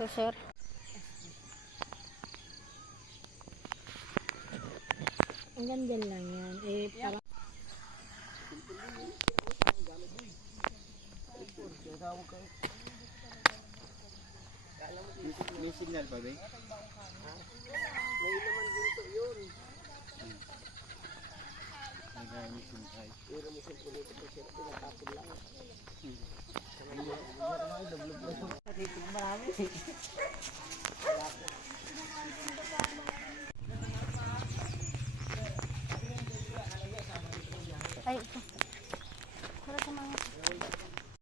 Ito, sir. Hanggang dyan lang yan. Eh, parang... May signal pa ba? May naman dito yun. Nag-mission tayo. Pero mission po dito po siya. Pinatapon lang. Marami. Ay, ito. Para sa mga...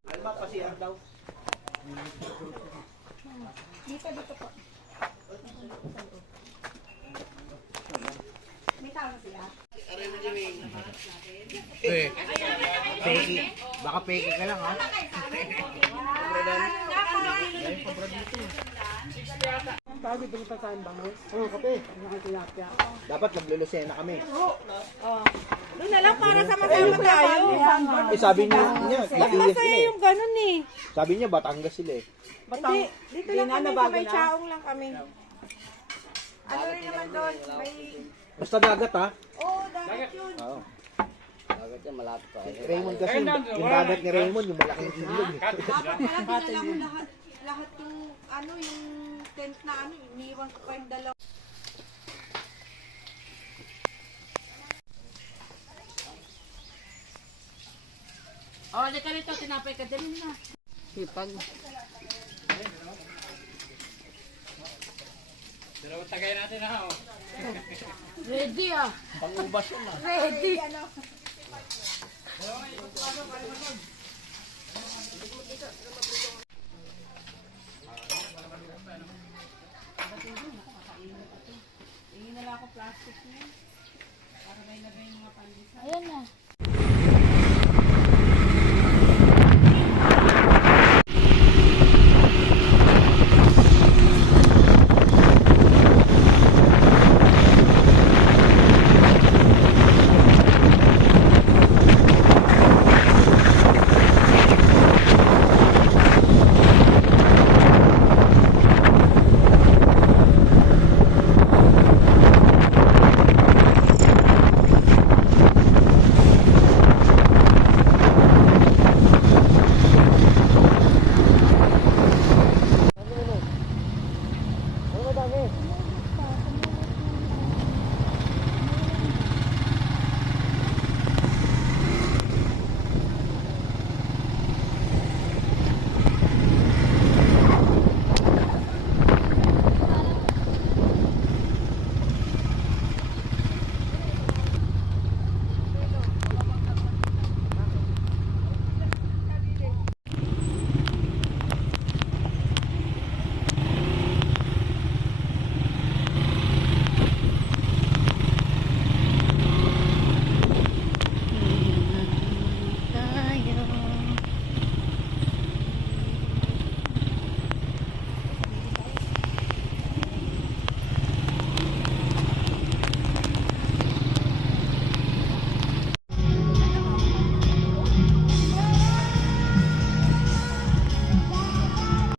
Alma, pasiyang daw. Dito po. May tao na sila. Peki. Baka peki ka lang ha. Tayo dito pa tayong bangus. Oo, kape. Nakatilapia. Dapat naglulusena kami. Doon na lang para sama-sama tayo. Eh sabi niya, Masaya yung ganun eh. sabi niya Batangas sila eh. Hindi, dito lang kami sa may chaong lang kami. Ano rin naman doon? May... Basta dagat ha. Oo, dagat yun. Oo. Dagat yan, malapit pa. Raymond kasi, yung dagat ni Raymond, yung malaking ilog eh. Dapat pala dinala ko lahat yung ano, yung tent na ano, iniwan ko pa yung dalawa. Oh, halika rito, tinapay ka din na. Sipag. Dalawang tagay natin ha. Ready ah. Pangubas yun ah. Ready. Tingin na lang ako plastic niya. Para may lagay yung mga pandesal. Ayan na.